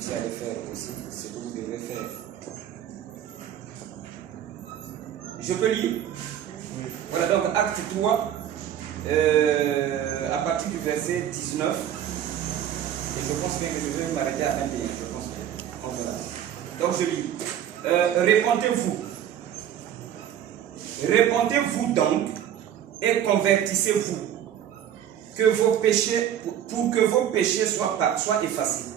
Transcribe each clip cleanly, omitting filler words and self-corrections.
puissiez aller faire aussi ce que vous devez faire. Je peux lire? Oui. Voilà, donc acte 3, à partir du verset 19. Et je pense bien que je vais m'arrêter à 21. Je pense bien. Donc voilà. Donc je lis. Répentez-vous. Répentez-vous donc et convertissez-vous, que vos péchés, pour que vos péchés soient effacés,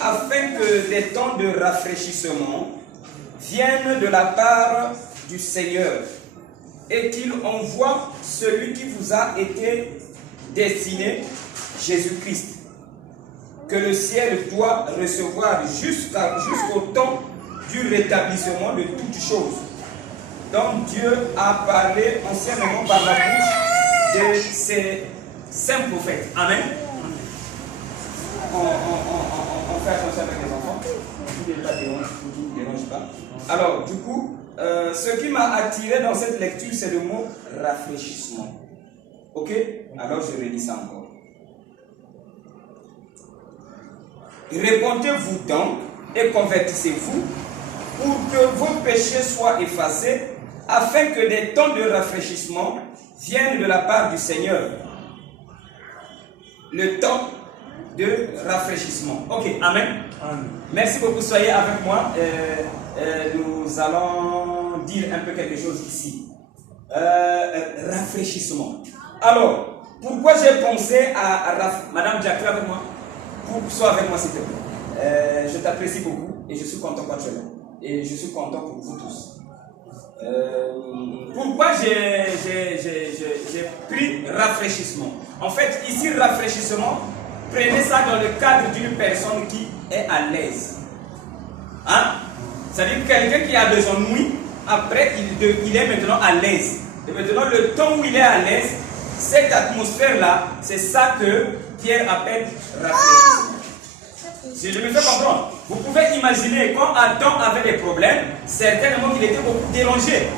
afin que des temps de rafraîchissement viennent de la part du Seigneur et qu'il envoie celui qui vous a été destiné, Jésus-Christ, que le ciel doit recevoir jusqu'au temps du rétablissement de toutes choses, dont Dieu a parlé anciennement par la bouche de ses saints prophètes. Amen. On fait attention avec les enfants. Tout n'est pas dérange pas. Alors, du coup, ce qui m'a attiré dans cette lecture, c'est le mot rafraîchissement. Ok? Alors, je relis ça encore. Répentez-vous donc et convertissez-vous pour que vos péchés soient effacés, afin que des temps de rafraîchissement viennent de la part du Seigneur. Le temps de rafraîchissement. Ok, amen. Amen. Merci beaucoup, soyez avec moi. Nous allons dire un peu quelque chose ici. Rafraîchissement. Alors, pourquoi j'ai pensé à Madame Jack, avec moi? Sois avec moi s'il te plaît. Je t'apprécie beaucoup et je suis content quand tu es là. Et je suis content pour vous tous. Pourquoi j'ai pris rafraîchissement? En fait, ici, rafraîchissement, prenez ça dans le cadre d'une personne qui est à l'aise. Hein? C'est-à-dire quelqu'un qui a besoin de nuit, après, il est maintenant à l'aise. Et maintenant, le temps où il est à l'aise, cette atmosphère-là, c'est ça que Pierre appelle rafraîchissement. Si je me fais comprendre, vous pouvez imaginer quand Adam avait des problèmes, certainement qu'il était beaucoup dérangé.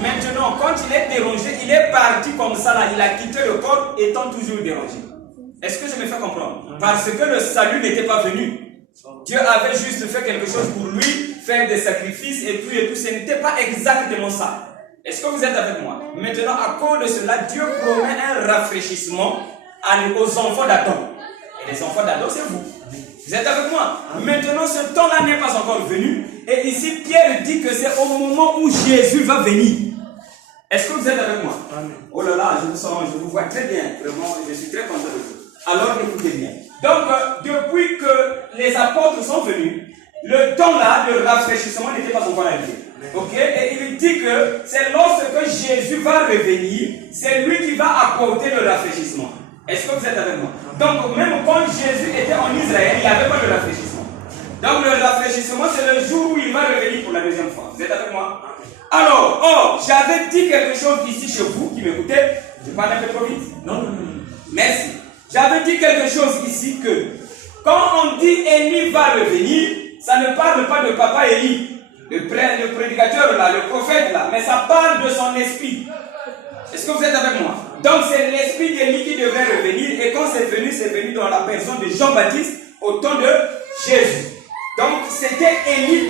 Maintenant, quand il est dérangé, il est parti comme ça là, il a quitté le corps étant toujours dérangé. Est-ce que je me fais comprendre? Parce que le salut n'était pas venu. Dieu avait juste fait quelque chose pour lui, faire des sacrifices et tout, ce n'était pas exactement ça. Est-ce que vous êtes avec moi? Maintenant, à cause de cela, Dieu promet un rafraîchissement aux enfants d'Adam. Et les enfants d'Adam, c'est vous. Vous êtes avec moi? Maintenant, ce temps-là n'est pas encore venu. Et ici, Pierre dit que c'est au moment où Jésus va venir. Est-ce que vous êtes avec moi? Amen. Oh là là, je vous vois très bien. Vraiment, je suis très content de vous. Alors, écoutez bien. Donc, depuis que les apôtres sont venus, le temps-là de rafraîchissement n'était pas encore arrivé. Ok? Et il dit que c'est lorsque Jésus va revenir, c'est lui qui va apporter le rafraîchissement. Est-ce que vous êtes avec moi? Donc, même quand Jésus était en Israël, il n'y avait pas de rafraîchissement. Donc, le rafraîchissement, c'est le jour où il va revenir pour la deuxième fois. Vous êtes avec moi? Alors, j'avais dit quelque chose ici chez vous qui m'écoutez. Je parle un peu trop vite. Non. Merci. J'avais dit quelque chose ici que quand on dit Élie va revenir, ça ne parle pas de papa Élie, le prédicateur là, le prophète là, mais ça parle de son esprit. Est-ce que vous êtes avec moi? Donc c'est l'esprit d'Élie qui devrait revenir, et quand c'est venu dans la personne de Jean-Baptiste au temps de Jésus. Donc c'était Élie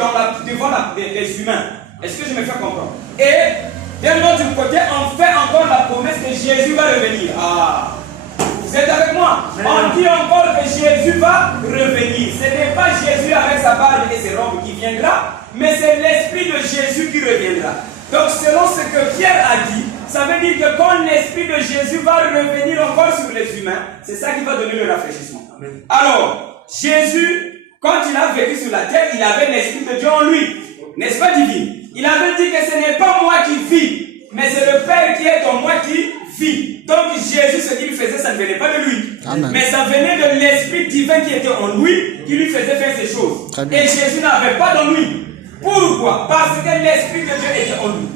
devant les humains. Est-ce que je me fais comprendre? Et d'un autre côté, on fait encore la promesse que Jésus va revenir. Ah, vous êtes avec moi? On dit encore que Jésus va revenir. Ce n'est pas Jésus avec sa barbe et ses robes qui viendra, mais c'est l'esprit de Jésus qui reviendra. Donc selon ce que Pierre a dit, ça veut dire que quand l'esprit de Jésus va revenir encore sur les humains, c'est ça qui va donner le rafraîchissement. Amen. Alors, Jésus, quand il a vécu sur la terre, il avait l'esprit de Dieu en lui. N'est-ce pas, divine? Il avait dit que ce n'est pas moi qui vis, mais c'est le Père qui est en moi qui vit. Donc Jésus, ce qu'il faisait, ça ne venait pas de lui. Amen. Mais ça venait de l'esprit divin qui était en lui, qui lui faisait faire ces choses. Et Jésus n'avait pas dans lui. Pourquoi? Parce que l'esprit de Dieu était en lui.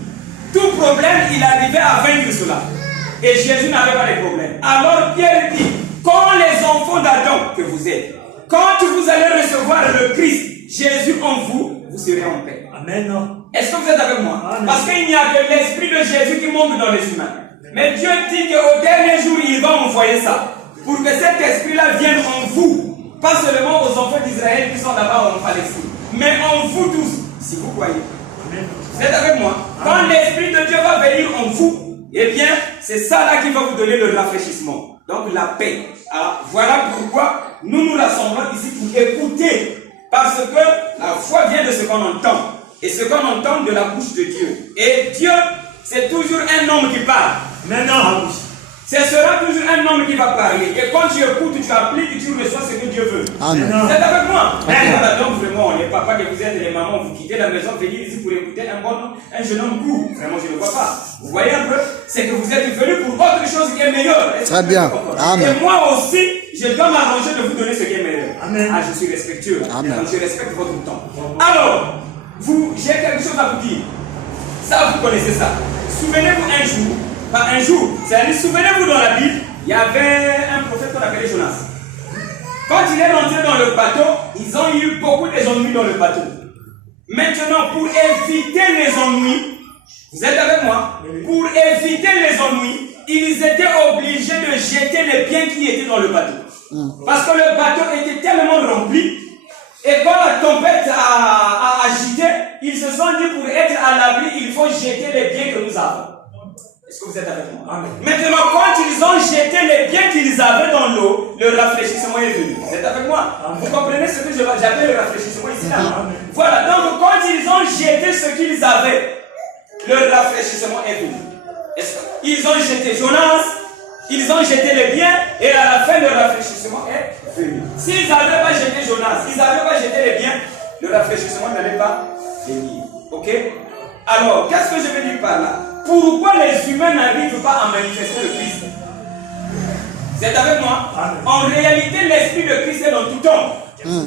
Tout problème, il arrivait à vaincre cela. Et Jésus n'avait pas de problème. Alors Pierre dit, quand les enfants d'Adam que vous êtes, quand vous allez recevoir le Christ, Jésus en vous, vous serez en paix. Amen. Est-ce que vous êtes avec moi? Amen. Parce qu'il n'y a que l'esprit de Jésus qui monte dans les humains. Mais Dieu dit qu'au dernier jour, il va envoyer ça. Pour que cet esprit-là vienne en vous. Pas seulement aux enfants d'Israël qui sont là-bas en Palestine, mais en vous tous, si vous croyez. Vous êtes avec moi? Quand l'Esprit de Dieu va venir en vous, eh bien, c'est ça là qui va vous donner le rafraîchissement. Donc la paix. Ah, voilà pourquoi nous nous rassemblons ici pour écouter. Parce que la foi vient de ce qu'on entend. Et ce qu'on entend de la bouche de Dieu. Et Dieu, c'est toujours un homme qui parle. Maintenant, ce sera toujours un homme qui va parler. Et quand tu écoutes, tu appliques, tu reçois ce que Dieu veut. Amen. Vous êtes avec moi? Voilà, donc vraiment, les papas que vous êtes, les mamans, vous quittez la maison, venez ici pour écouter un jeune homme court. Vraiment, je ne vois pas. Vous voyez un peu? C'est que vous êtes venus pour autre chose qui est meilleure. Très bien. Amen. Et moi aussi, je dois m'arranger de vous donner ce qui est meilleur. Amen. Ah, je suis respectueux. Amen. Donc je respecte votre temps. Alors, j'ai quelque chose à vous dire. Ça, vous connaissez ça. Souvenez-vous un jour. Pas un jour, c'est-à-dire, souvenez-vous dans la Bible, il y avait un prophète qu'on appelait Jonas. Quand il est rentré dans le bateau, ils ont eu beaucoup d'ennuis dans le bateau. Maintenant, pour éviter les ennuis, vous êtes avec moi? Pour éviter les ennuis, ils étaient obligés de jeter les biens qui étaient dans le bateau. Parce que le bateau était tellement rempli, et quand la tempête a agité, ils se sont dit pour être à l'abri, il faut jeter les biens que nous avons. Est-ce que vous êtes avec moi? Amen. Maintenant, quand ils ont jeté les biens qu'ils avaient dans l'eau, le rafraîchissement est venu. Vous êtes avec moi? Amen. Vous comprenez ce que j'appelle le rafraîchissement ici là? Amen. Voilà, donc quand ils ont jeté ce qu'ils avaient, le rafraîchissement est venu. Ils ont jeté Jonas, ils ont jeté les biens, et à la fin, le rafraîchissement est venu. S'ils n'avaient pas jeté Jonas, s'ils n'avaient pas jeté les biens, le rafraîchissement n'allait pas venir. Ok? Alors, qu'est-ce que je veux dire par là? Pourquoi les humains n'arrivent pas à manifester le Christ? Vous êtes avec moi? En réalité, l'Esprit de Christ est dans tout homme.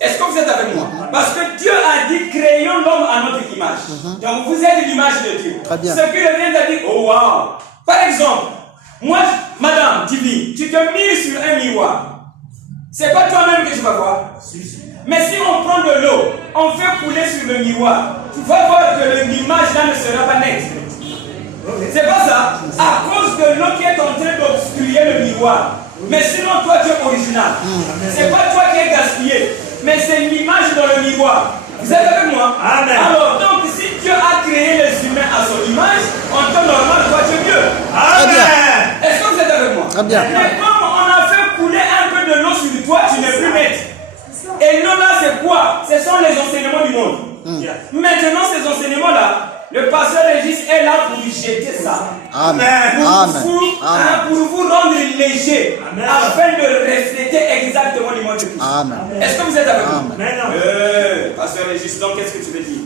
Est-ce que vous êtes avec moi? Parce que Dieu a dit, créons l'homme à notre image. Donc vous êtes l'image de Dieu. Ce qui revient à dire, oh wow. Par exemple, moi, madame Tibi, tu te mires sur un miroir. C'est pas toi-même que tu vas voir. Mais si on prend de l'eau, on fait couler sur le miroir, tu vas voir que l'image là ne sera pas nette. C'est pas ça. À cause de l'eau qui est en train d'obstruer le miroir. Mais sinon, toi, tu es original. C'est pas toi qui es gaspillé. Mais c'est l'image dans le miroir. Vous êtes avec moi? Amen. Alors, donc, si Dieu a créé les humains à son image, en temps normal, toi, tu es mieux. Amen. Est-ce que vous êtes avec moi? Très bien. Mais comme on a fait couler un peu de l'eau sur toi, tu n'es plus net. Et l'eau là, c'est quoi? Ce sont les enseignements du monde. Maintenant, ces enseignements-là, le pasteur Régis est là pour jeter ça. Amen. Pour vous rendre léger. Amen. Afin de refléter exactement l'image de Christ. Est-ce que vous êtes avec moi? Pasteur Régis, donc qu'est-ce que tu veux dire?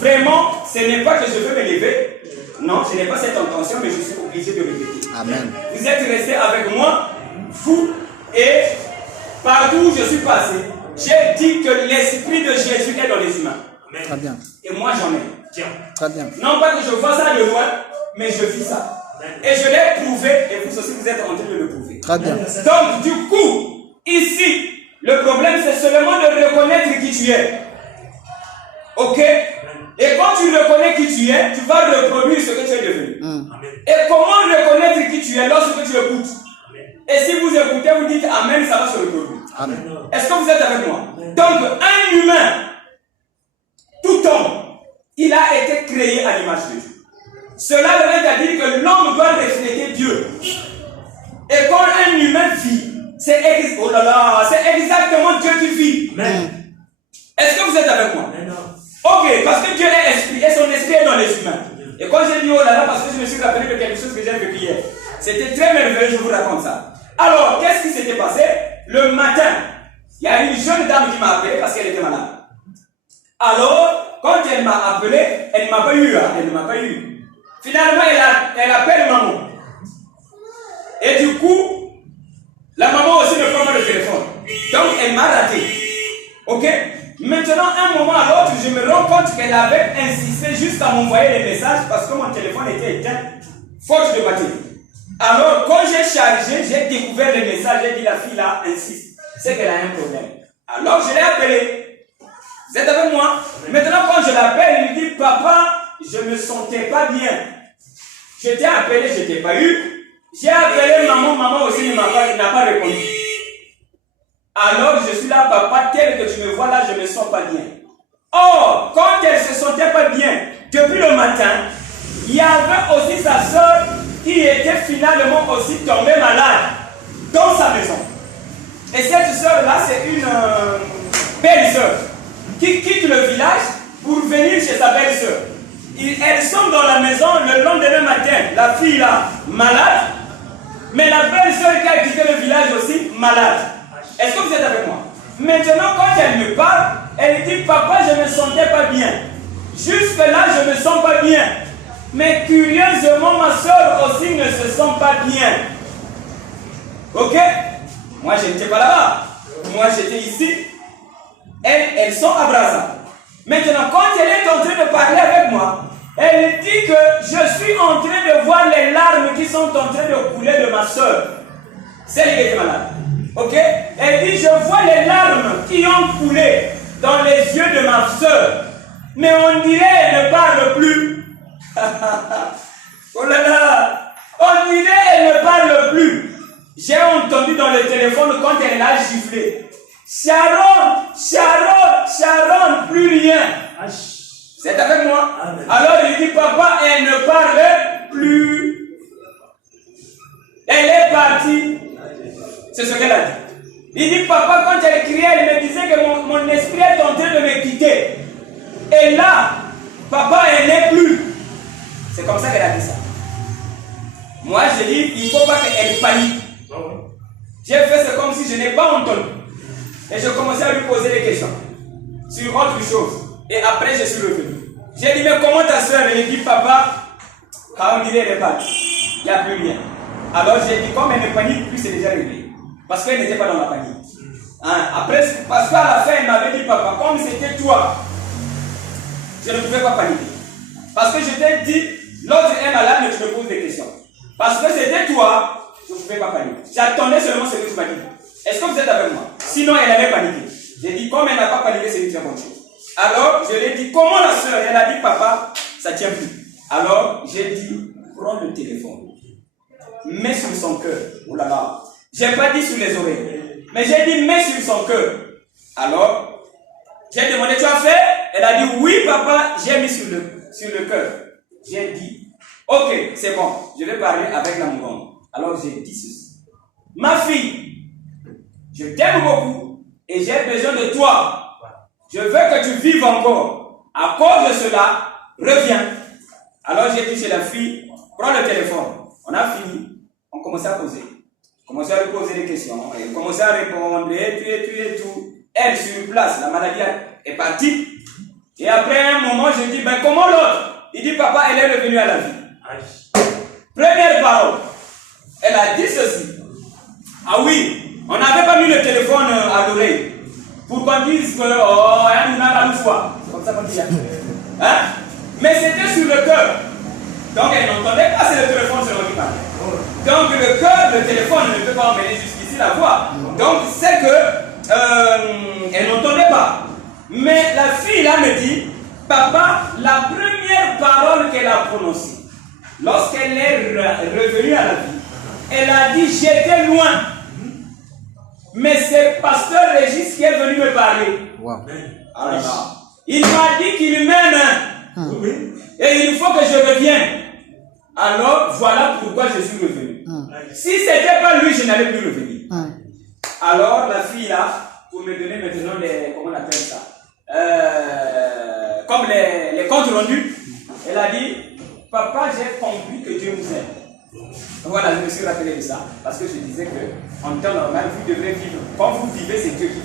Vraiment, ce n'est pas que je veux me lever. Non, je n'ai pas cette intention, mais je suis obligé de répéter. Amen. Vous êtes restés avec moi, vous, et partout où je suis passé, j'ai dit que l'Esprit de Jésus est dans les humains. Très bien. Et moi j'en ai. Très bien. Non pas que je vois ça de loin, mais je vis ça. Et je l'ai prouvé, et vous aussi vous êtes en train de le prouver. Très bien. Donc du coup, ici, le problème c'est seulement de reconnaître qui tu es. Ok? Et quand tu reconnais qui tu es, tu vas reproduire ce que tu es devenu. Et comment reconnaître qui tu es lorsque tu écoutes? Et si vous écoutez, vous dites Amen, ça va se reproduire. Amen. Est-ce que vous êtes avec moi? Donc un humain, tout homme, il a été créé à l'image de Dieu. Cela veut dire que l'homme doit refléter Dieu. Et quand un humain vit, c'est exactement Dieu qui vit. Est-ce que vous êtes avec moi? Ok, parce que Dieu est esprit et son esprit est dans les humains. Et quand j'ai dit oh là là, parce que je me suis rappelé de quelque chose que j'ai vécu hier. C'était très merveilleux, je vous raconte ça. Alors, qu'est-ce qui s'était passé? Le matin, il y a une jeune dame qui m'a appelé parce qu'elle était malade. Alors, quand elle m'a appelé, elle ne m'a pas eu. Elle ne m'a pas eu. Finalement, elle appelle maman. Et du coup, la maman aussi ne prend pas le téléphone. Donc, elle m'a raté. Ok? Maintenant, un moment à l'autre, je me rends compte qu'elle avait insisté juste à m'envoyer les messages parce que mon téléphone était éteint, faute de batterie. Alors, quand j'ai chargé, j'ai découvert les messages, j'ai dit la fille là insiste. C'est qu'elle a un problème. Alors, je l'ai appelée. Vous êtes avec moi? Maintenant, quand je l'appelle, il me dit papa, je ne me sentais pas bien. Je t'ai appelé, je ne t'ai pas eu. J'ai appelé maman, maman aussi n'a pas répondu. Alors je suis là, papa, tel que tu me vois là, je ne me sens pas bien. Or, quand elle ne se sentait pas bien, depuis le matin, il y avait aussi sa soeur qui était finalement aussi tombée malade dans sa maison. Et cette soeur-là, c'est une belle-sœur qui quitte le village pour venir chez sa belle-sœur. Elles sont dans la maison le lendemain matin, la fille là, malade, mais la belle-sœur qui a quitté le village aussi, malade. Est-ce que vous êtes avec moi? Maintenant, quand elle me parle, elle dit, papa, je ne me sentais pas bien. Jusque-là, je ne me sens pas bien. Mais curieusement, ma soeur aussi ne se sent pas bien. Ok? Moi, je n'étais pas là-bas. Moi, j'étais ici. Elles sont à Brazza. Maintenant, quand elle est en train de parler avec moi, elle dit que je suis en train de voir les larmes qui sont en train de couler de ma soeur. Celle qui était malade. Ok? Elle dit, je vois les larmes qui ont coulé dans les yeux de ma soeur. Mais on dirait qu'elle ne parle plus. Oh là là! On dirait qu'elle ne parle plus. J'ai entendu dans le téléphone quand elle a giflé. Sharon, Sharon, Sharon, plus rien. C'est avec moi? Alors il dit, papa, elle ne parle plus. Elle est partie. C'est ce qu'elle a dit. Il dit, papa, quand elle criait, elle me disait que mon esprit est en train de me quitter. Et là, papa, elle n'est plus. C'est comme ça qu'elle a dit ça. Moi, j'ai dit, il ne faut pas qu'elle panique. J'ai fait c'est comme si je n'ai pas entendu. Et je commençais à lui poser des questions sur autre chose. Et après, je suis revenu. J'ai dit, mais comment ta soeur? Elle dit, papa, quand on dirait elle est partie, il n'y a plus rien. Alors j'ai dit, comme elle ne panique plus, c'est déjà réglé. Parce qu'elle n'était pas dans la panique. Hein? Après, parce qu'à la fin, elle m'avait dit, papa, comme c'était toi, je ne pouvais pas paniquer. Parce que je t'ai dit, l'autre est malade, mais tu me poses des questions. Parce que c'était toi, je ne pouvais pas paniquer. J'attendais seulement ce que tu m'as dit. Est-ce que vous êtes avec moi? Sinon, elle avait paniqué. J'ai dit, comme elle n'a pas paniqué, c'est une très bonne chose. Alors, je lui ai dit, comment la soeur? Elle a dit, papa, ça ne tient plus. Alors, j'ai dit, prends le téléphone. Mets sur son cœur. Oh là là. Je n'ai pas dit sur les oreilles. Mais j'ai dit, mets sur son cœur. Alors, j'ai demandé, tu as fait? Elle a dit, oui, papa, j'ai mis sur le cœur. J'ai dit, ok, c'est bon, je vais parler avec la mourante. Alors, j'ai dit ceci. Ma fille, je t'aime beaucoup et j'ai besoin de toi. Je veux que tu vives encore. À cause de cela, reviens. Alors, j'ai dit chez la fille, prends le téléphone. On a fini. On commençait à poser. On commençait à lui poser des questions. Elle commençait à répondre, et tout. Elle, sur place, la maladie est partie. Et après un moment, je dis, ben comment l'autre? Il dit, papa, elle est revenue à la vie. Première parole. Elle a dit ceci. Ah oui, on n'avait pas mis le téléphone à l'oreille. Pour qu'on dise que, oh, on n'a pas le choix. Comme ça qu'on dit. Hein? Mais c'était sur le cœur. Donc elle n'entendait pas, c'est le téléphone seulement qui parlait. Donc le cœur, le téléphone ne peut pas emmener jusqu'ici la voix. Donc c'est que elle n'entendait pas. Mais la fille là me dit, papa, la première parole qu'elle a prononcée, lorsqu'elle est revenue à la vie, elle a dit, j'étais loin. Mais c'est pasteur Régis qui est venu me parler. Wow. Alors, il m'a dit qu'il m'aime. Et il faut que je revienne. Alors, voilà pourquoi je suis revenu. Si ce n'était pas lui, je n'allais plus revenir. Alors, la fille là, pour me donner maintenant les, comment on appelle ça, comme les comptes rendus, elle a dit, papa, j'ai compris que Dieu nous aime. Voilà, je me suis rappelé de ça. Parce que je disais que, en temps normal, vous devrez vivre. Quand vous vivez, c'est Dieu qui vit.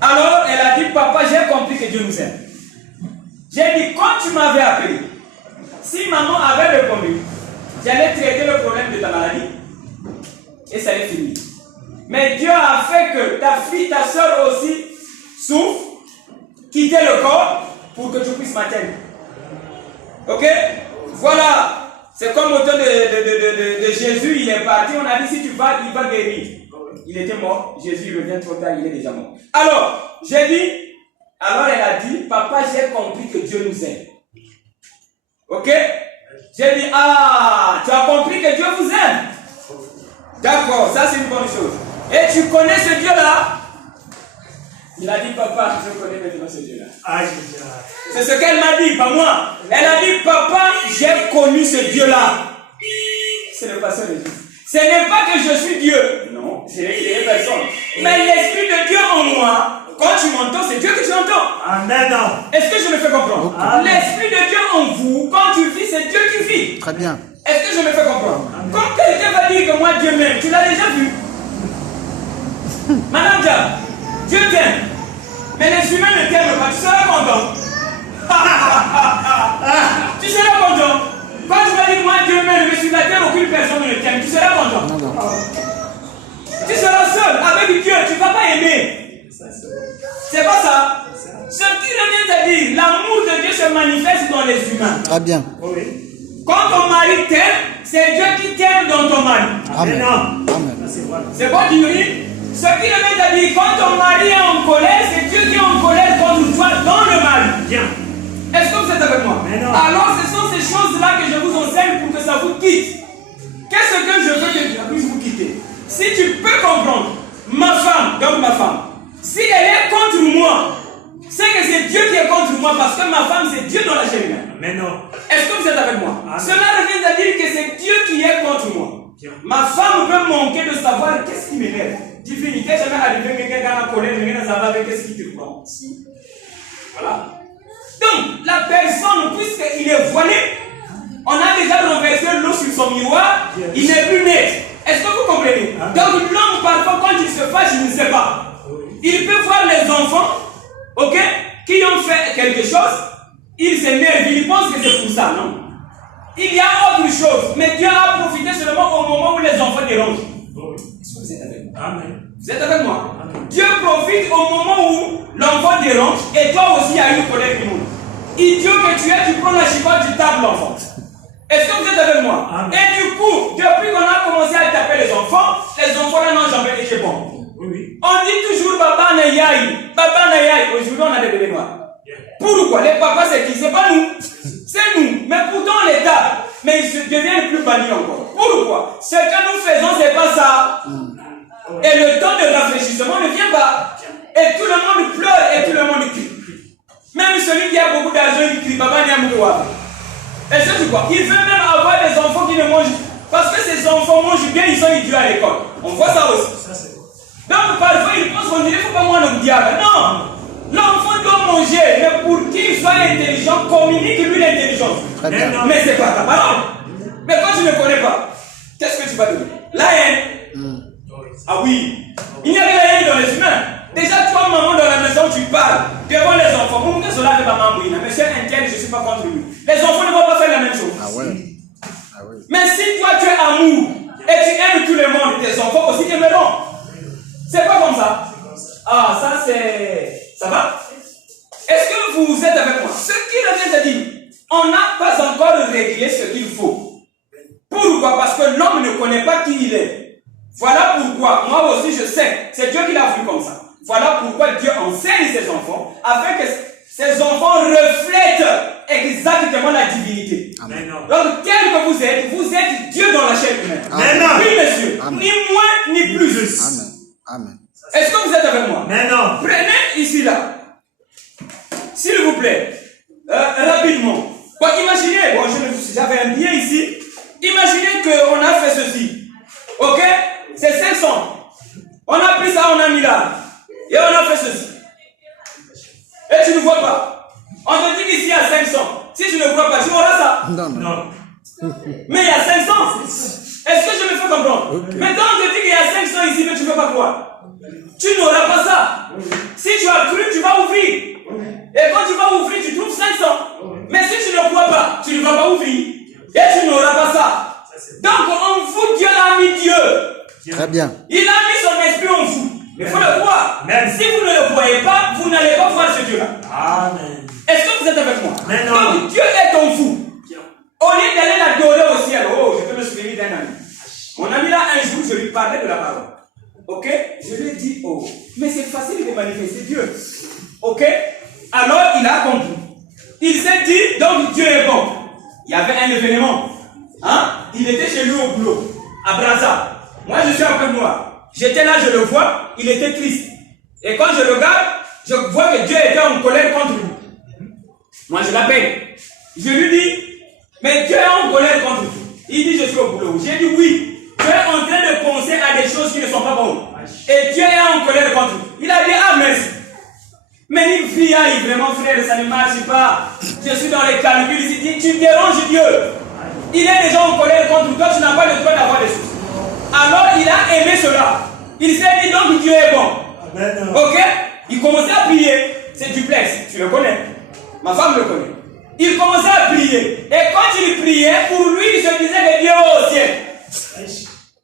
Alors, elle a dit, papa, j'ai compris que Dieu nous aime. J'ai dit, quand tu m'avais appelé, si maman avait répondu, j'allais traiter le problème de ta maladie. Et ça est fini. Mais Dieu a fait que ta fille, ta soeur aussi, souffre, quitter le corps, pour que tu puisses m'atteindre. Ok? Voilà. C'est comme au temps de Jésus, il est parti, on a dit si tu vas, il va guérir. Il était mort, Jésus revient trop tard, il est déjà mort. Alors, j'ai dit, alors elle a dit, papa, j'ai compris que Dieu nous aime. Ok? J'ai dit, ah, tu as compris que Dieu vous aime. D'accord, ça c'est une bonne chose. Et tu connais ce Dieu-là? Il a dit, papa, je connais maintenant ce Dieu-là. C'est ce qu'elle m'a dit, pas moi. Elle a dit, papa, j'ai connu ce Dieu-là. C'est le pasteur de Dieu. Ce n'est pas que je suis Dieu. Non, je n'ai créé personne. Mais l'Esprit de Dieu en moi, quand tu m'entends, c'est Dieu que tu entends. Amen. Est-ce que je me fais comprendre? L'Esprit de Dieu en vous, quand tu vis, c'est Dieu qui vit. Très bien. Est-ce que je me fais comprendre? Quand quelqu'un va dire que moi Dieu m'aime, tu l'as déjà vu? Madame Dia, Dieu t'aime. Mais les humains ne t'aiment pas, tu seras content. Tu seras content. Quand tu vas dire moi Dieu m'aime, mais sur la terre aucune personne ne t'aime, tu seras content. Non. Tu seras seul avec Dieu, tu ne vas pas aimer. C'est pas ça. Ce qui revient à dire, l'amour de Dieu se manifeste dans les humains. Très bien. Quand ton mari t'aime, c'est Dieu qui t'aime dans ton mari. Amen. Amen. C'est bon, Dieu? Ce qui revient à dire, quand ton mari est en colère, c'est Dieu qui est en colère contre toi dans le mari. Bien. Est-ce que vous êtes avec moi? Alors, ce sont ces choses-là que je vous enseigne pour que ça vous quitte. Qu'est-ce que je veux que Dieu puisse vous quitter? Si tu peux comprendre, ma femme, si elle est contre moi, c'est que c'est Dieu qui est contre moi parce que ma femme, c'est Dieu dans la chair humaine. Est-ce que vous êtes avec moi? Amen. Cela revient à dire que c'est Dieu qui est contre moi. Bien. Ma femme peut manquer de savoir qu'est-ce qui m'énerve. Divine, qu'est-ce qui m'est arrivé, quelqu'un en colère, je viens de savoir qu'est-ce qui te prend. Voilà. Donc, la personne, puisqu'il est voilé, on a déjà renversé l'eau sur son miroir, Yes. il n'est plus net. Est-ce que vous comprenez? Donc, l'homme, parfois, quand il se fâche, il ne sait pas. Il peut voir les enfants, ok, qui ont fait quelque chose, il s'énerve, il pense que c'est pour ça, non? Il y a autre chose, mais Dieu a profité seulement au moment où les enfants dérangent. Est-ce que vous êtes avec moi? Amen. Vous êtes avec moi? Amen. Dieu profite au moment où l'enfant dérange et toi aussi il y a une colère qui monte. Idiot que tu es, tu prends la chicotte, tu tapes l'enfant. Est-ce que vous êtes avec moi? Amen. Et du coup, depuis qu'on a commencé à taper les enfants là n'ont jamais été bons. Oui. On dit toujours Baba Nayaï. Aujourd'hui on a des bébés noirs. Pourquoi? Les papas c'est qui? C'est pas nous. C'est nous. Mais pourtant on les tape. Mais ils se deviennent plus bandits encore. Pourquoi? Ce que nous faisons c'est pas ça. Et le temps de rafraîchissement ne vient pas. Et tout le monde pleure et tout le monde crie. Même celui qui a beaucoup d'argent, il crie Baba Niamouwa. Et c'est quoi? Il veut même avoir des enfants qui ne mangent. Parce que ces enfants mangent bien, ils sont idiots à l'école. On voit ça aussi. Donc parfois ils pensent qu'on dit il ne faut pas manger le diable. Non! L'enfant doit manger, mais pour qu'il soit intelligent, communique-lui l'intelligence. Très bien. Mais c'est pas ta parole. Mais quand tu ne connais pas, qu'est-ce que tu vas donner? La haine. Ah oui. Il n'y a rien haine dans les humains. Déjà, toi, maman, dans la maison, tu parles devant les enfants. Vous me cela de maman, oui. Mais c'est interne, je ne suis pas contre lui. Les enfants ne vont pas faire la même chose. Ah ouais. Ah oui. Mais si toi, tu es amour et tu aimes tout le monde, tes enfants aussi t'aimeront. C'est pas comme ça. Ah, ça c'est... Ça va? Est-ce que vous êtes avec moi? Ce qui revient à dire, on n'a pas encore réglé ce qu'il faut. Pourquoi? Parce que l'homme ne connaît pas qui il est. Voilà pourquoi, moi aussi je sais, c'est Dieu qui l'a voulu comme ça. Voilà pourquoi Dieu enseigne ses enfants, afin que ses enfants reflètent exactement la divinité. Amen. Donc, quel que vous êtes Dieu dans la chair humaine. Amen. Oui, monsieur. Amen. Ni moins, ni plus. Amen. Amen. Est-ce que vous êtes avec moi? Maintenant. Prenez ici, là. S'il vous plaît. Rapidement. Bon, imaginez, bon, j'avais un billet ici. Imaginez qu'on a fait ceci. Ok? C'est 500. On a pris ça, on a mis là. Et on a fait ceci. Et tu ne vois pas. On te dit qu'ici il y a 500. Si tu ne crois pas, tu auras ça. Non, non. Non. Mais il y a 500. Est-ce que je me fais comprendre? Okay. Maintenant, on te dit qu'il y a 500 ici, mais tu ne peux pas croire. Tu n'auras pas ça. Si tu as cru, tu vas ouvrir. Et quand tu vas ouvrir, tu trouves 500. Mais si tu ne crois pas, tu ne vas pas ouvrir. Et tu n'auras pas ça. Donc, en vous, Dieu a mis Dieu. Très bien. Il a mis son esprit en vous. Il faut le croire. Amen. Si vous ne le croyez pas, vous n'allez pas voir ce Dieu-là. Amen. Est-ce que vous êtes avec moi? Amen. Donc, Dieu est en vous. Au lieu d'aller l'adorer au ciel, oh, je peux me souvenir d'un ami. Mon ami là, un jour, je lui parlais de la parole. Ok? Je lui ai dit, oh, mais c'est facile de manifester Dieu. Ok? Alors, il a compris. Il s'est dit, donc Dieu est bon. Il y avait un événement. Hein? Il était chez lui au boulot, à Brazza. Moi, je suis un peu noir. J'étais là, je le vois, il était triste. Et quand je regarde, je vois que Dieu était en colère contre lui. Moi, je l'appelle. Je lui dis, mais Dieu est en colère contre toi. Il dit, je suis au boulot. J'ai dit, oui. Tu es en train de penser à des choses qui ne sont pas bonnes. Et Dieu est en colère contre toi. Il a dit, ah, merci. Mais il prie, vraiment, frère, ça ne marche pas. Je suis dans les calculs. Il dit, tu déranges Dieu. Il est déjà en colère contre toi. Tu n'as pas le droit d'avoir des choses. Alors, il a aimé cela. Il s'est dit, donc, Dieu est bon. Amen. Ok? Il commençait à prier. C'est duplex. Tu le connais. Ma femme le connaît. Il commençait à prier. Et quand il priait, pour lui, il se disait que Dieu est au ciel.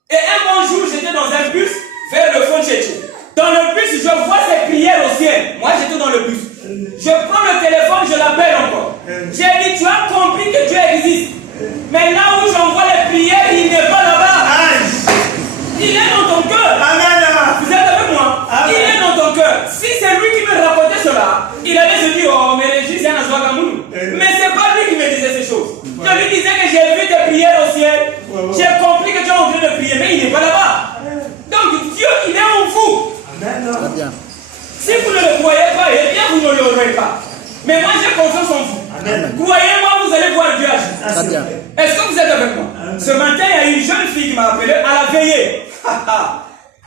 Et un bon jour, j'étais dans un bus vers le fond de Tchétché. Dans le bus, je vois ses prières au ciel. Moi, j'étais dans le bus. Je prends le téléphone, je l'appelle encore. J'ai dit, tu as compris que Dieu existe. Mais là où j'envoie les prières, il n'est pas là-bas. Il est dans ton cœur. Vous êtes avec moi? Il est dans ton cœur. Si c'est lui qui me racontait cela, il allait se dire, oh, mais Régis, c'est un Azouagamoun. Mais c'est pas lui qui me disait ces choses. Je lui disais que j'ai vu tes prières au ciel. J'ai compris que tu es en train de prier, mais il n'est pas là-bas. Donc Dieu, il est en vous. Très bien. Si vous ne le croyez pas, eh bien vous ne l'aurez pas. Mais moi j'ai confiance en vous. Croyez-moi, vous allez voir Dieu agir. Très bien. Est-ce que vous êtes avec moi? Ce matin, il y a une jeune fille qui m'a appelé à la veillée.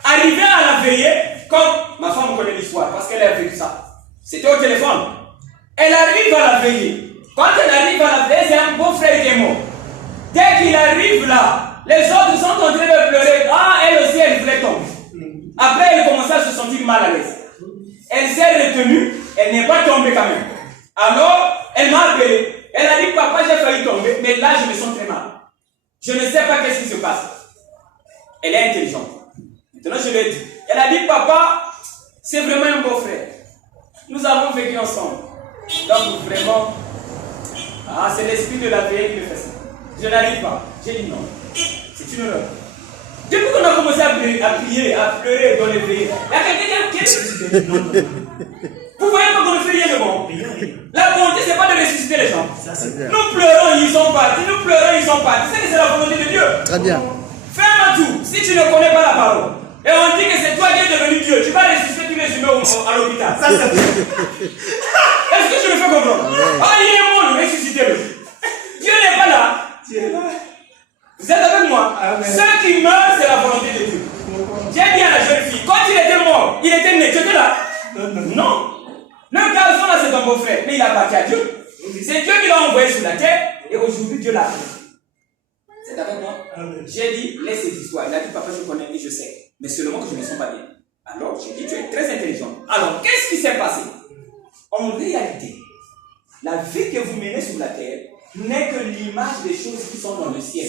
Arrivée à la veillée, comme ma femme connaît l'histoire, parce qu'elle a vécu ça. C'était au téléphone. Elle arrive à la veillée. Quand elle arrive à la veillée, c'est un beau frère qui est mort. Dès qu'il arrive là, les autres sont en train de pleurer. Ah, elle aussi, elle voulait tomber. Après, elle commençait à se sentir mal à l'aise. Elle s'est retenue, elle n'est pas tombée quand même. Alors, elle m'a appelé. Elle a dit, papa, j'ai failli tomber, mais là, je me sens très mal. Je ne sais pas qu'est-ce qui se passe. Elle est intelligente. Maintenant, je lui ai dit. Elle a dit, papa, c'est vraiment un beau frère. Nous avons vécu ensemble. Donc, vraiment, c'est l'esprit de la veille qui me fait ça. Je n'arrive pas. J'ai dit non. C'est une erreur. Depuis qu'on a commencé à prier, à pleurer dans les veillées, il y a quelqu'un qui... Vous voyez pas qu'on ne fait rien de bon? La volonté, ce n'est pas de ressusciter les gens. Nous pleurons, ils sont partis. Nous pleurons, ils sont partis. C'est que c'est la volonté de Dieu. Très bien. Fais-moi tout. Si tu ne connais pas la parole, et on dit que c'est toi qui es devenu Dieu, tu vas ressusciter tous les humains à l'hôpital. Ça, c'est Est-ce que je me fais comprendre? Il est mort, ressuscitez-le. Dieu n'est pas là. Dieu est là. Vous êtes avec moi? Ceux qui meurent, c'est la volonté de Dieu. J'ai dit à la jeune fille, quand il était mort, il était né. Tu étais là? Non. Le garçon là, c'est ton beau-frère, mais il appartient à Dieu. C'est Dieu qui l'a envoyé sur la terre, et aujourd'hui, Dieu l'a fait. C'est avec moi? J'ai dit, laisse cette histoire. Il a dit, papa, je connais et je sais. Mais seulement que je ne me sens pas bien. Alors, j'ai dit, tu es très intelligent. Alors, qu'est-ce qui s'est passé? En réalité, la vie que vous menez sur la terre n'est que l'image des choses qui sont dans le ciel.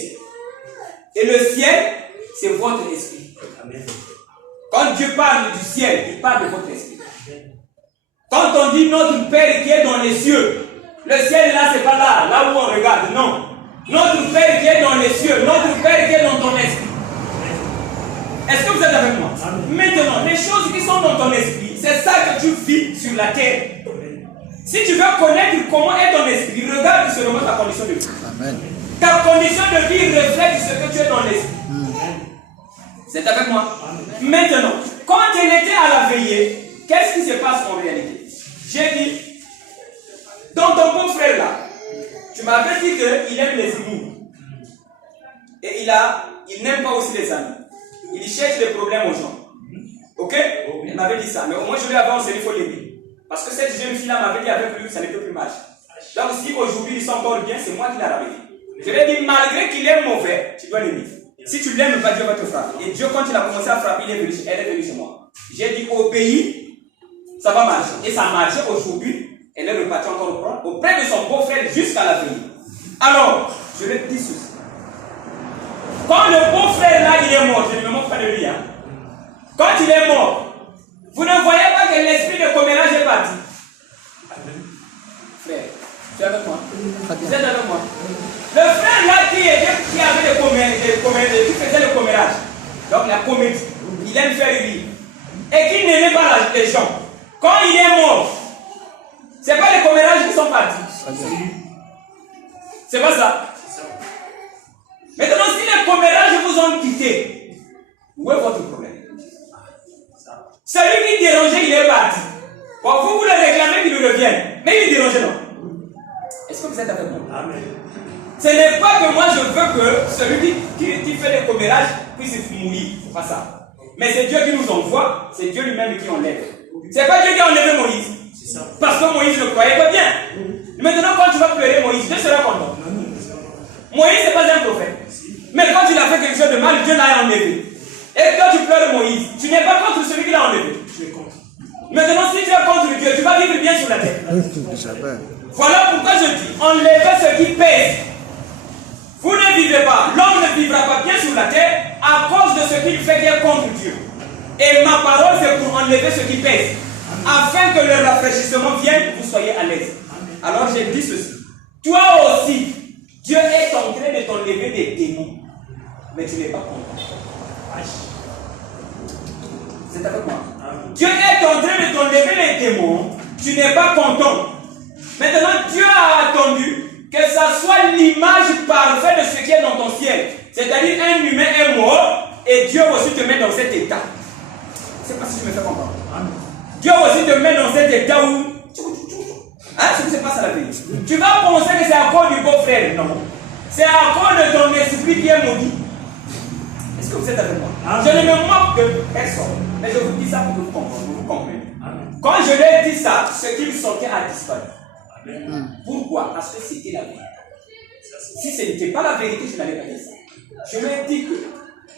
Et le ciel, c'est votre esprit. Amen. Quand Dieu parle du ciel, il parle de votre esprit. Quand on dit notre Père qui est dans les cieux, le ciel là, c'est pas là où on regarde, non. Notre Père qui est dans les cieux, notre Père qui est dans ton esprit. Est-ce que vous êtes avec moi? Amen. Maintenant, les choses qui sont dans ton esprit, c'est ça que tu vis sur la terre. Si tu veux connaître comment est ton esprit, regarde seulement ta condition de vie. Amen. Ta condition de vie reflète ce que tu es dans l'esprit. C'est avec moi? Amen. Maintenant, quand elle était à la veillée, qu'est-ce qui se passe en réalité? J'ai dit, dans ton bon frère là, tu m'avais dit qu'il aime les humours. Et il n'aime pas aussi les amis. Il cherche des problèmes aux gens. Ok? Il m'avait dit ça. Mais au moins je lui avais enseigné, il faut l'aimer. Parce que cette jeune fille-là m'avait dit avec lui, ça ne peut plus marcher. Donc si aujourd'hui ils sont encore bien, c'est moi qui l'ai ramené. Je lui ai dit, malgré qu'il est mauvais, tu dois l'aimer. Si tu l'aimes pas, Dieu va te frapper. Et Dieu, quand il a commencé à frapper, elle est venue chez moi. J'ai dit, obéis, ça va marcher. Et ça a marché aujourd'hui. Elle est repartie encore auprès de son beau-frère jusqu'à la veille. Alors, je vais te dire ceci. Quand le beau-frère là, il est mort, je ne me moque pas de lui. Hein. Quand il est mort, vous ne voyez pas que l'esprit de commérage est parti. Frère, tu es avec moi? Vous êtes avec moi? Le frère là qui avait qui faisait le commérage, donc la comédie, il aime faire rire, et qui n'aimait pas les gens. Quand il est mort, c'est pas les commérages qui sont partis. C'est pas ça. Maintenant, si les commérages vous ont quitté, où est votre problème? Celui qui dérangeait, il est parti. Bon, vous le réclamez qu'il revienne. Mais il dérangeait, non? Est-ce que vous êtes avec moi? Amen. Ce n'est pas que moi je veux que celui qui fait des commérages puisse mourir. C'est pas ça. Mais c'est Dieu qui nous envoie, c'est Dieu lui-même qui enlève. C'est pas Dieu qui a enlevé Moïse. C'est ça. Parce que Moïse ne croyait pas bien. Maintenant, quand tu vas pleurer Moïse, Dieu sera content. Moïse, c'est pas un prophète. Mais quand il a fait quelque chose de mal, Dieu l'a enlevé. Et quand tu pleures Moïse, tu n'es pas contre celui qui l'a enlevé. Tu es contre. Maintenant, si tu es contre Dieu, tu vas vivre bien sur la terre. Voilà pourquoi je dis, enlevez ce qui pèse. Vous ne vivez pas, l'homme ne vivra pas bien sur la terre à cause de ce qu'il fait qui est contre Dieu. Et ma parole, c'est pour enlever ce qui pèse. Afin que le rafraîchissement vienne, vous soyez à l'aise. Alors j'ai dit ceci. Toi aussi, Dieu est en train de t'enlever des démons. Mais tu n'es pas content. C'est avec moi. Dieu est en train de t'enlever les démons. Tu n'es pas content. Maintenant, Dieu a attendu que ça soit l'image parfaite de ce qui est dans ton ciel. C'est-à-dire un humain est mort et Dieu aussi te met dans cet état. Je ne sais pas si je me fais comprendre. Dieu aussi te met dans cet état où... Hein, ce qui se passe à la vie. Tu vas penser que c'est à cause du beau-frère. Non. C'est à cause de ton esprit qui est maudit. Est-ce que vous êtes avec moi? Je ne me moque de personne. Mais je vous dis ça pour que vous compreniez. Quand je leur ai dit ça, ce qu'il sortait a disparu. Pourquoi? Parce que c'était la vérité. Si ce n'était pas la vérité, je n'allais pas dire ça. Je leur ai dit que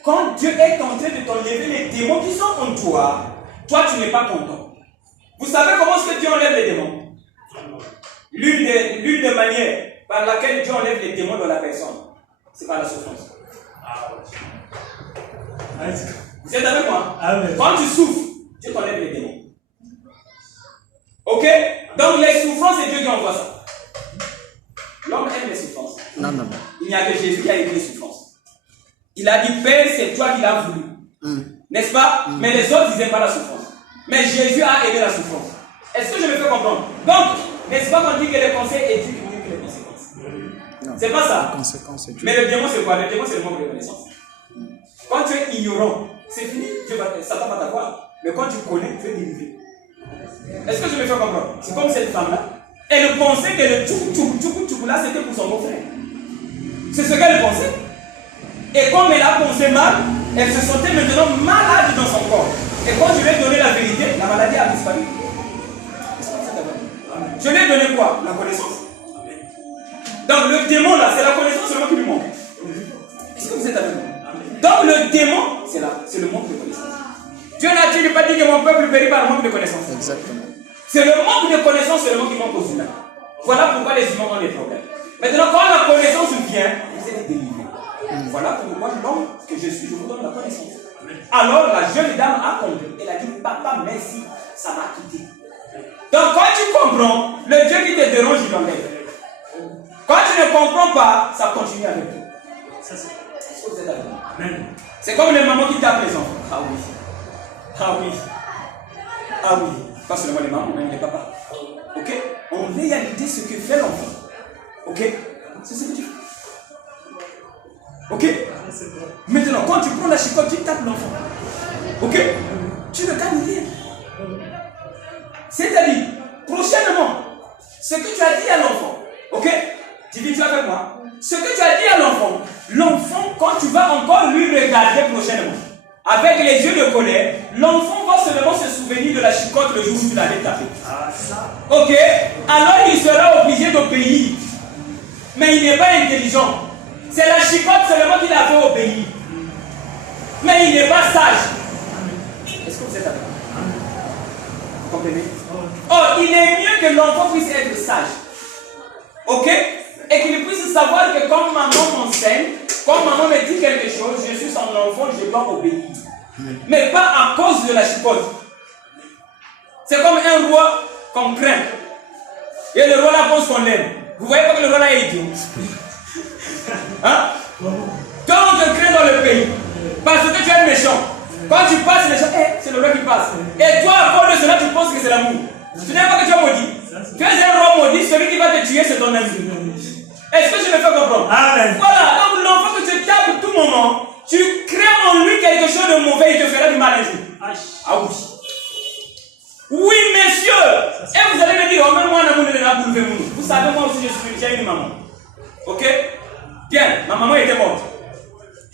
quand Dieu est en train de t'enlever les démons qui sont en toi, toi tu n'es pas content. Vous savez comment est-ce que Dieu enlève les démons? L'une des manières par laquelle Dieu enlève les démons dans la personne, c'est par la souffrance. Vous êtes avec moi? Quand tu souffres, Dieu t'enlève les démons. Ok? Donc les souffrances, c'est Dieu qui envoie ça. L'homme aime les souffrances. Non. Il n'y a que Jésus qui a aimé les souffrances. Il a dit, Père, c'est toi qui l'as voulu. N'est-ce pas? Mais les autres, ils n'aiment pas la souffrance. Mais Jésus a aimé la souffrance. Est-ce que je me fais comprendre? Donc, n'est-ce pas qu'on dit que les conseils est Dieu qui dit que les conséquences? C'est pas ça. Mais le démon, c'est quoi? Le démon, c'est le manque de connaissance. Quand tu es ignorant, c'est fini. Satan va t'avoir. Mais quand tu connais, tu es délivré. Est-ce que je me fais comprendre? C'est comme cette femme-là. Elle pensait que le tchoukou là, c'était pour son beau-frère. C'est ce qu'elle pensait. Et comme elle a pensé mal, elle se sentait maintenant malade dans son corps. Et quand je lui ai donné la vérité, la maladie a disparu. Je lui ai donné quoi? La connaissance. Donc le démon là, c'est la connaissance seulement qui lui manque. Est-ce que vous êtes avec moi? Donc le démon, c'est le manque de connaissance. Dieu n'a-t-il pas dit que mon peuple périt par le manque de connaissance? Exactement. C'est le manque de connaissance seulement qui manque aux humains. Voilà pourquoi les humains ont des problèmes. Maintenant, quand la connaissance vient, vous êtes délivrés. Voilà pourquoi l'homme que je suis, je vous donne la connaissance. Alors la jeune dame a compris. Elle a dit, papa, merci, ça m'a quitté. Donc quand tu comprends, le Dieu qui te dérange, il enlève. Quand tu ne comprends pas, ça continue avec toi. Est-ce que vous êtes avec moi? C'est comme les mamans qui tapent les enfants. Ah oui. Ah oui. Ah oui. Pas seulement les mamans, même les papas. Ok? En réalité, ce que fait l'enfant. Ok? C'est ce que tu fais. Ok? Maintenant, quand tu prends la chicotte, tu tapes l'enfant. Ok? Tu ne gagnes rien. C'est-à-dire, prochainement, ce que tu as dit à l'enfant, ok? Tu dis, tu as avec moi. Ce que tu as dit à l'enfant, quand tu vas encore lui regarder prochainement, avec les yeux de colère, l'enfant va seulement se souvenir de la chicotte le jour où tu l'avais tapé. Ok? Alors il sera obligé d'obéir. Mais il n'est pas intelligent. C'est la chicotte seulement qu'il a fait obéir. Mais il n'est pas sage. Est-ce que vous êtes d'accord? Vous comprenez? Oh, il est mieux que l'enfant puisse être sage. Ok? Et qu'il puisse savoir que quand maman m'enseigne, quand maman me dit quelque chose, je suis son enfant, je dois obéir. Mais pas à cause de la chicotte. C'est comme un roi qu'on craint. Et le roi là pense qu'on l'aime. Vous voyez pas que le roi là est idiot? Hein? Toi on te craint dans le pays. Parce que tu es méchant. Quand tu passes, les gens, c'est le roi qui passe. Et toi, à cause de cela, tu penses que c'est l'amour. Tu n'aimes pas que tu es maudit. Tu es un roi maudit, celui qui va te tuer, c'est ton ami. Est-ce que je me fais comprendre? Amen. Voilà, donc l'enfant que tu tapes tout moment, tu crées en lui quelque chose de mauvais, il te fera du mal un jour. Ah oui. Oui, messieurs. Et vous allez me dire, oh, même moi, vous savez, moi aussi, j'ai une maman. Ok? Bien, ma maman était morte.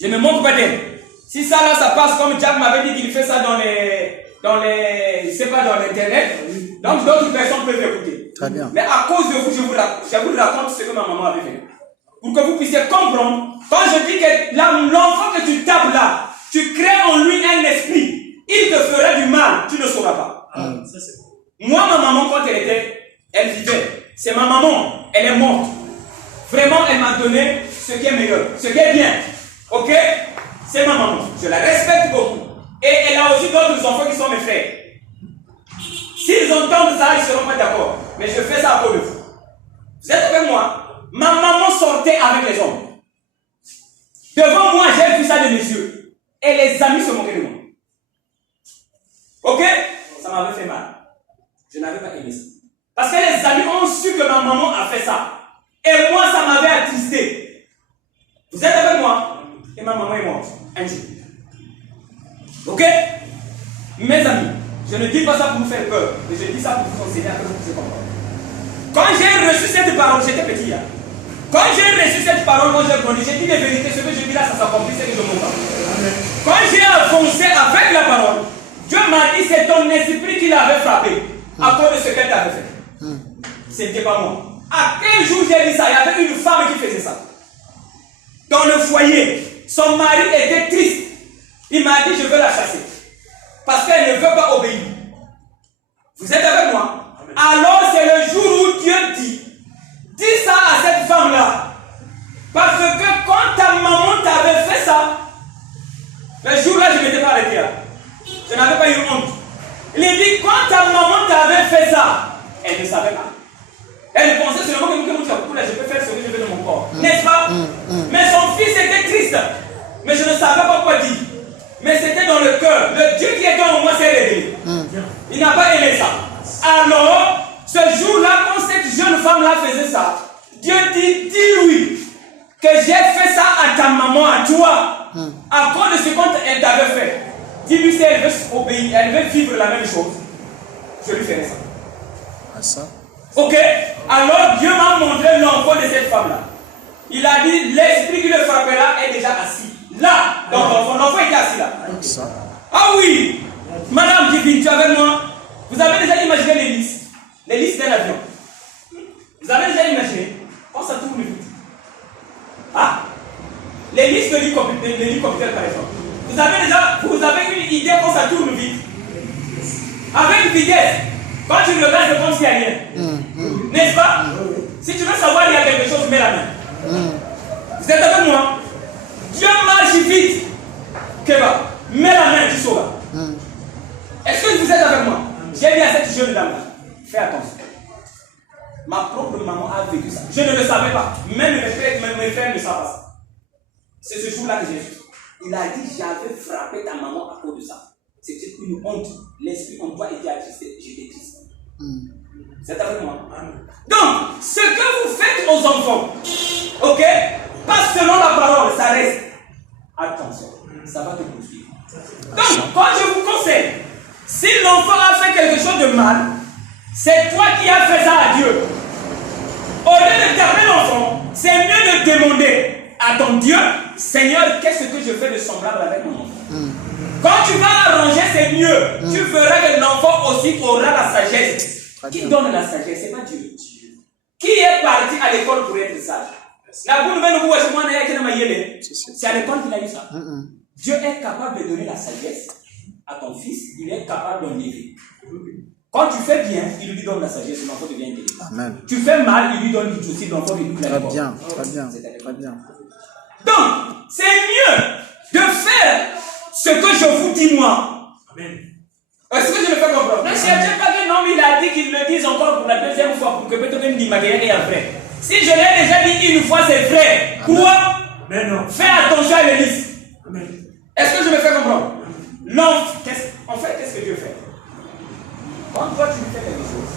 Je ne me moque pas d'elle. Si ça là, ça passe comme Jack m'avait dit qu'il fait ça dans je sais pas, dans l'internet, donc d'autres personnes peuvent écouter. Très bien. Mais à cause de vous, je vous raconte ce que ma maman avait fait. Pour que vous puissiez comprendre, quand je dis que l'enfant que tu tapes là, tu crées en lui un esprit, il te fera du mal, tu ne sauras pas. Moi, ma maman, quand elle vivait, c'est ma maman, elle est morte. Vraiment, elle m'a donné ce qui est meilleur, ce qui est bien. Ok? C'est ma maman. Je la respecte beaucoup. Et elle a aussi d'autres enfants qui sont mes frères. S'ils entendent ça, ils ne seront pas d'accord. Mais je fais ça à cause de vous. Vous êtes avec moi? Ma maman sortait avec les hommes. Devant moi, j'ai vu ça de mes yeux. Et les amis se moquaient de moi. Ok? Ça m'avait fait mal. Je n'avais pas aimé ça. Parce que les amis ont su que ma maman a fait ça. Et moi, ça m'avait attristé. Vous êtes avec moi? Et ma maman est morte. Un jour. Ok? Mes amis, je ne dis pas ça pour vous faire peur, mais je dis ça pour vous conseiller afin que vous puissiez comprendre. Quand j'ai reçu cette parole, j'étais petit. Hein? Quand j'ai reçu cette parole, quand j'ai grandi, j'ai dit les vérités, ce que je dis là, ça s'accomplit, c'est que je m'entends. Quand j'ai avancé avec la parole, Dieu m'a dit c'est ton esprit qui l'avait frappé à cause de ce qu'elle t'avait fait. Ce n'était pas moi. À quel jour j'ai dit ça? Il y avait une femme qui faisait ça. Dans le foyer, son mari était triste. Il m'a dit, je veux la chasser. Parce qu'elle ne veut pas obéir. Vous êtes avec moi? Amen. Alors c'est le jour où Dieu dit ça à cette femme-là. Parce que quand ta maman t'avait fait ça, le jour-là, je ne m'étais pas arrêté là. Je n'avais pas eu honte. Il dit, quand ta maman t'avait fait ça, elle ne savait pas. Elle pensait seulement que je peux faire ce que je veux de mon corps. N'est-ce pas? Mais son fils était triste. Mais je ne savais pas quoi dire. Mais c'était dans le cœur. Le Dieu qui était en moi s'est révélé. Il n'a pas aimé ça. Alors, ce jour-là, quand cette jeune femme-là faisait ça, Dieu dit, dis-lui que j'ai fait ça à ta maman, à toi, à cause de ce qu'elle t'avait fait. Dis-lui si elle veut obéir, elle veut vivre la même chose. Je lui ferai ça. Ok? Alors, Dieu m'a montré l'enfant de cette femme-là. Il a dit, l'esprit qui le frappera est déjà assis. Là, dans l'enfant était assis là. Ah oui! Madame Divine, tu es avec moi? Vous avez déjà imaginé l'hélice d'un avion? Vous avez déjà imaginé? Quand ça tourne vite. Ah! L'hélice de l'hélicoptère par exemple. Vous avez une idée quand ça tourne vite? Avec vitesse. Quand tu regardes, c'est comme s'il n'y a rien. N'est-ce pas? Si tu veux savoir il y a quelque chose, mets la main. Vous êtes avec moi? Dieu marche vite. Keba, mets la main, tu sauras. Est-ce que vous êtes avec moi? J'ai dit à cette jeune dame-là, fais attention. Ma propre maman a vécu ça. Je ne le savais pas. Même mes frères ne savent pas ça. C'est ce jour-là que j'ai vu. Il a dit, j'avais frappé ta maman à cause de ça. C'était une honte. L'esprit en toi était attristé. J'étais triste. Vous êtes avec moi? Donc, ce que vous faites aux enfants, ok, pas selon la parole, ça reste. Attention, ça va te poursuivre. Donc, quand je vous conseille, si l'enfant a fait quelque chose de mal, c'est toi qui as fait ça à Dieu. Au lieu de taper l'enfant, c'est mieux de demander à ton Dieu, Seigneur, qu'est-ce que je fais de semblable avec mon enfant? Quand tu vas arranger, c'est mieux. Tu verras que l'enfant aussi aura la sagesse. Qui donne la sagesse? C'est pas Dieu. Qui est parti à l'école pour être sage? C'est à l'école qu'il a eu ça. Dieu est capable de donner la sagesse à ton fils. Il est capable d'en élever. Quand tu fais bien, il lui donne la sagesse, l'enfant devient intelligent. Amen. Tu fais mal, il lui donne aussi, l'enfant devient intelligent. Très bien, très bien, très bien. Donc, c'est mieux de faire ce que je vous dis moi. Amen. Est-ce que je me fais comprendre? Le cherchez pas que non, il a dit qu'il le dise encore pour la deuxième fois pour que peut-être une dimaguer et après. Si je l'ai déjà dit une fois, c'est vrai. Quoi? Mais non. Fais attention à l'hélice. Est-ce que je me fais comprendre? Non. En fait, qu'est-ce que Dieu fait? Quand toi tu lui fais quelque chose,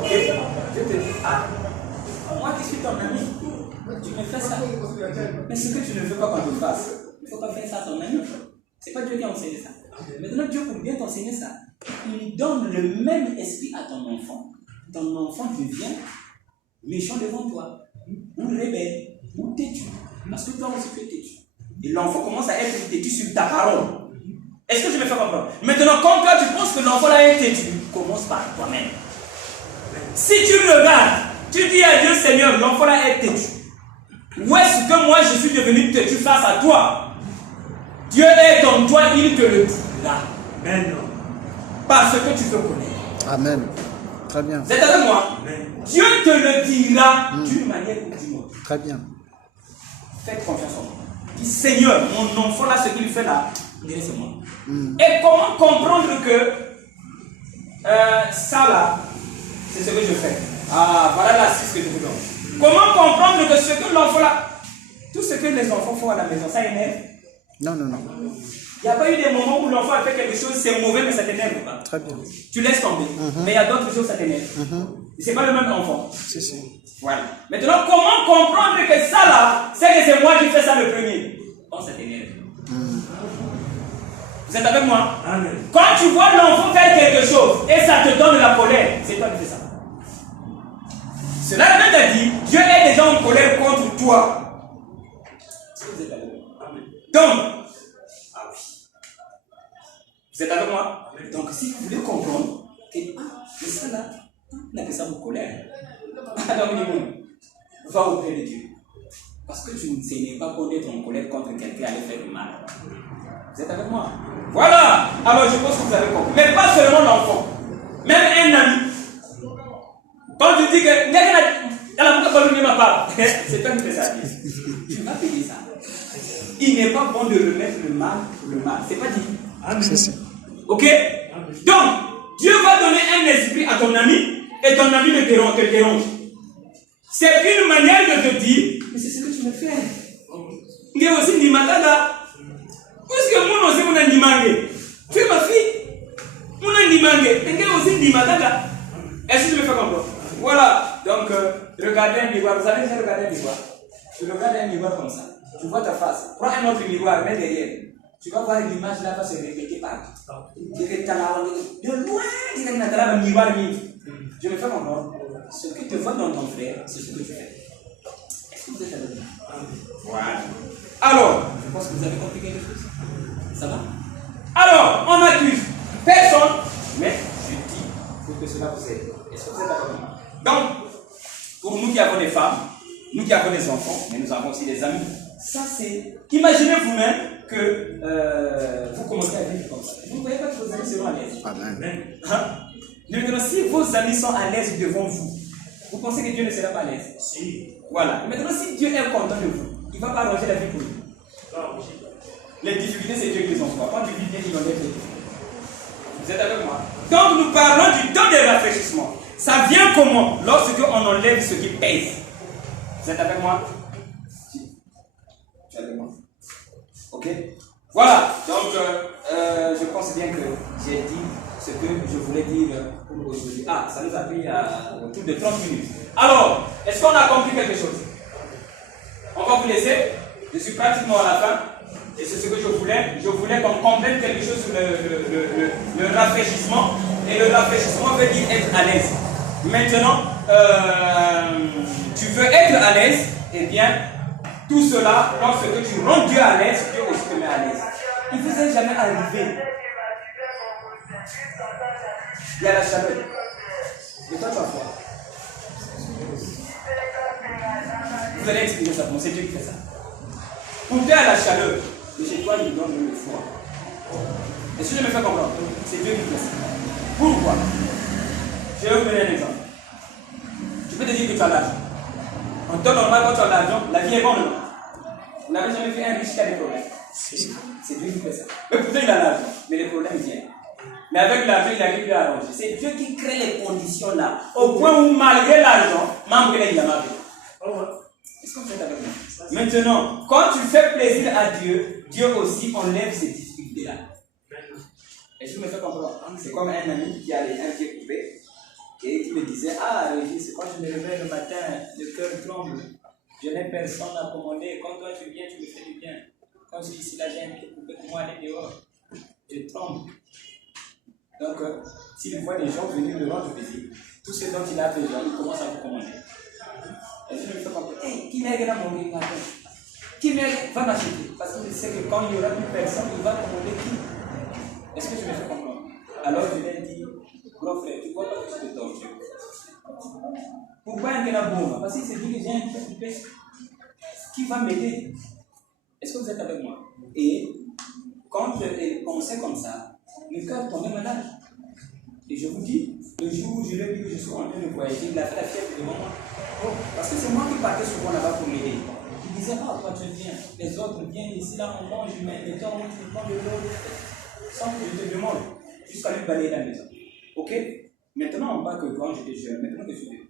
okay, je te dis, ah, moi qui suis ton ami, tu me fais ça. Mais ce que tu ne veux pas qu'on te fasse, il ne faut pas faire ça à ton ami. C'est pas Dieu qui a enseigné ça. Maintenant, Dieu, pour bien t'enseigner ça, il donne le même esprit à ton enfant. Ton enfant devient méchant devant toi, ou rebelle, ou têtu. Parce que toi aussi tu es têtu. Et l'enfant commence à être têtu sur ta parole. Est-ce que je me fais comprendre? Maintenant, quand toi tu penses que l'enfant là est têtu, commence par toi-même. Si tu regardes, tu dis à Dieu, Seigneur, l'enfant là est têtu. Où est-ce que moi je suis devenu têtu face à toi? Dieu est en toi, il te le dira. Amen. Parce que tu te connais. Amen. Très bien. Vous êtes avec moi? Amen. Dieu te le dira d'une manière ou d'une autre. Très bien. Faites confiance en moi. Dis, Seigneur, mon enfant là, ce qu'il fait là, c'est moi. Et comment comprendre que ça là, c'est ce que je fais? Ah, voilà l'assise que je vous donne. Comment comprendre que ce que l'enfant là, tout ce que les enfants font à la maison, ça énerve? Non, non, non. Il n'y a pas eu des moments où l'enfant a fait quelque chose, c'est mauvais, mais ça t'énerve pas. Très bien. Tu laisses tomber. Mais il y a d'autres choses, ça t'énerve. C'est pas le même enfant. Si, si. Voilà. Maintenant, comment comprendre que ça là, c'est que c'est moi qui fais ça le premier? Oh, ça t'énerve. Vous êtes avec moi? Amen. Quand tu vois l'enfant faire quelque chose et ça te donne la colère, c'est toi qui fais ça. Cela même t'a dit, Dieu est déjà en colère contre toi. Vous êtes avec moi? Amen. Donc, ah oui. Vous êtes avec moi? Amen. Donc, si vous voulez comprendre que mais ça là, on appelle ça vos colères. Alors, va auprès de Dieu. Parce que tu ne sais pas connaître ton colère contre quelqu'un allait faire du mal. Vous êtes avec moi? Voilà. Alors, je pense que vous avez compris. Mais pas seulement l'enfant. Même un ami. Quand tu dis que c'est toi qui fais ça. Tu vas payer ça. Il n'est pas bon de remettre le mal pour le mal. C'est pas dit. Amen. Ok? Donc, Dieu va donner un esprit à ton ami et ton ami te dérange. C'est une manière de te dire, mais c'est ce que tu me fais. Il y a aussi des matins. Puisque moi aussi, mon animangé. Tu es ma fille. Mon animangé. Il y a aussi des matins. Est-ce que tu me fais comprendre? Voilà. Donc, regardez un miroir. Vous avez déjà regardé un miroir? Tu regardes un miroir comme ça. Tu vois ta face. Prends un autre miroir, mets derrière. Tu vas voir l'image là va se répéter partout. De loin, tu vas un miroir. Je me fais comprendre. Ce que tu vois dans ton frère, c'est ce que tu fais. Est-ce que vous êtes avec moi? Voilà. Alors, je pense que vous avez compris quelque chose. Ça va? Alors, on accuse personne, mais je dis pour que cela vous aide. Est-ce que vous êtes avec moi? Donc, pour nous qui avons des femmes, nous qui avons des enfants, mais nous avons aussi des amis, ça c'est. Imaginez vous-même que vous commencez à vivre comme ça. Vous ne voyez pas que vos amis seront à l'aise. Amen. Hein? Maintenant, si vos amis sont à l'aise devant vous, vous pensez que Dieu ne sera pas à l'aise? Si. Voilà. Maintenant, si Dieu est content de vous, il ne va pas arranger la vie pour vous. Les difficultés, c'est Dieu qui les envoie. Quand tu vis bien, il en est. Vous êtes avec moi? Donc, nous parlons du temps de rafraîchissement. Ça vient comment? Lorsque on enlève ce qui pèse. Vous êtes avec moi? Tu es avec moi? Ok? Voilà. Donc, je pense bien que j'ai dit ce que je voulais dire pour aujourd'hui. Ah, ça nous a pris autour de 30 minutes. Alors, est-ce qu'on a compris quelque chose? On va vous laisser. Je suis pratiquement à la fin. Et c'est ce que je voulais. Je voulais qu'on complète quelque chose sur le rafraîchissement. Et le rafraîchissement veut dire être à l'aise. Maintenant, tu veux être à l'aise, eh bien, tout cela, lorsque tu rends Dieu à l'aise, Dieu aussi te met à l'aise. Il ne vous est jamais arrivé. Il y a la chaleur. Et toi, tu as froid. Vous allez expliquer ça. Bon, c'est Dieu qui fait ça. Pour toi, la chaleur, mais chez toi, il donne le froid. Est-ce que je me fais comprendre? C'est Dieu qui fait ça. Pourquoi? Je vais vous donner un exemple. Tu peux te dire que tu as l'argent. En temps normal, quand tu as l'argent, la vie est bonne. Vous n'avez jamais vu un riche qui a des problèmes. C'est Dieu qui fait ça. Mais pourtant, il a l'argent. Mais les problèmes viennent. Mais avec l'argent, il arrive à arranger. C'est Dieu qui crée les conditions là. Au point où, malgré l'argent, malgré il a marre. Est-ce que vous êtes avec moi? Maintenant, quand tu fais plaisir à Dieu, Dieu aussi enlève ces difficultés là. Est-ce que vous me faites comprendre? C'est comme un ami qui a un pied coupé. Et qui me disait, ah Régis, quand je me réveille le matin, le cœur tremble. Je n'ai personne à commander. Quand toi tu viens, tu me fais du bien. Quand je suis ici, là, j'ai un pied coupé, comment aller dehors? te trompe. Donc, s'il voit des gens venir le rendre visite, tout ce dont il a besoin, il commence à vous commander. Et je me fais comprendre, hey, qui n'est pas mon gars? Qui va m'acheter? Parce qu'il sait que quand il n'y aura plus personne, il va commander qui? Est-ce que je me fais comprendre? Alors je lui ai dit, grand frère, tu vois pas que je te torture. Pourquoi il y a une bombe? Parce qu'il s'est dit que j'ai un petit qui va m'aider. Est-ce que vous êtes avec moi? Et quand on sait comme ça, le cœur tombe malade. Et je vous dis, le jour où je l'ai vu que je suis en train de voyager, il a fait la fièvre devant moi. Oh, parce que c'est moi qui partais souvent là-bas pour m'aider. Il disait, ah, toi tu viens, les autres viennent ici, là, on mange, mais toi, tu prends de l'eau, sans que je te demande, jusqu'à lui balayer la maison. Ok? Maintenant, on parle que quand j'étais jeune, maintenant que je suis vieux,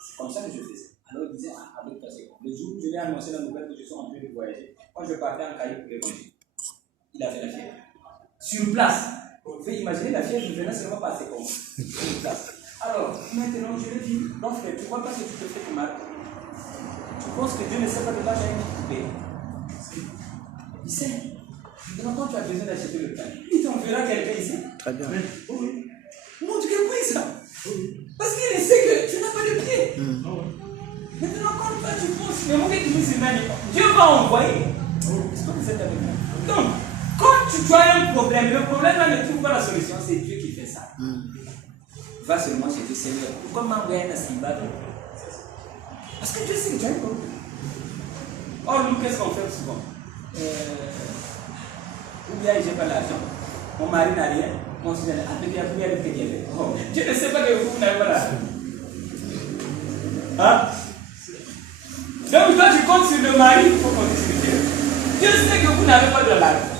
c'est comme ça que je faisais. Alors il disait, ah, avec toi, c'est bon. Le jour où je lui ai annoncé la nouvelle que je suis en train de voyager, quand je partais en Caïque pour l'évangile, il a fait la fièvre. Sur place. Vous pouvez imaginer la fièvre venait seulement passer comme sur place. Alors, maintenant, je lui dis, non frère, tu vois pas que tu te fais mal. Tu penses que Dieu ne sait pas de l'argent qu'il te paye. Il sait. Maintenant, quand tu as besoin d'acheter le pain, il t'enverra quelqu'un ici. Très bien. Oui. Montre que oui, ça. Parce qu'il sait que tu n'as pas de pied. Maintenant, quand toi, tu penses, mais mon gars, tu dis, Dieu va envoyer. Est-ce que vous êtes avec moi? Donc, quand tu as un problème, le problème là ne trouve pas la solution, c'est Dieu qui fait ça. Va seulement chez Dieu, Seigneur. Pourquoi m'envoyer un Simba? Parce que Dieu sait que tu as un problème. Or, nous, qu'est-ce qu'on fait souvent? Ou bien j'ai pas l'argent, mon mari n'a rien, mon fils n'a rien. Ah, mais bien, vous avez fait oh, Dieu ne sais pas que vous n'avez pas l'argent. Hein? Donc, toi, tu comptes sur le mari, il faut compter sur Dieu. Dieu sait que vous n'avez pas de l'argent.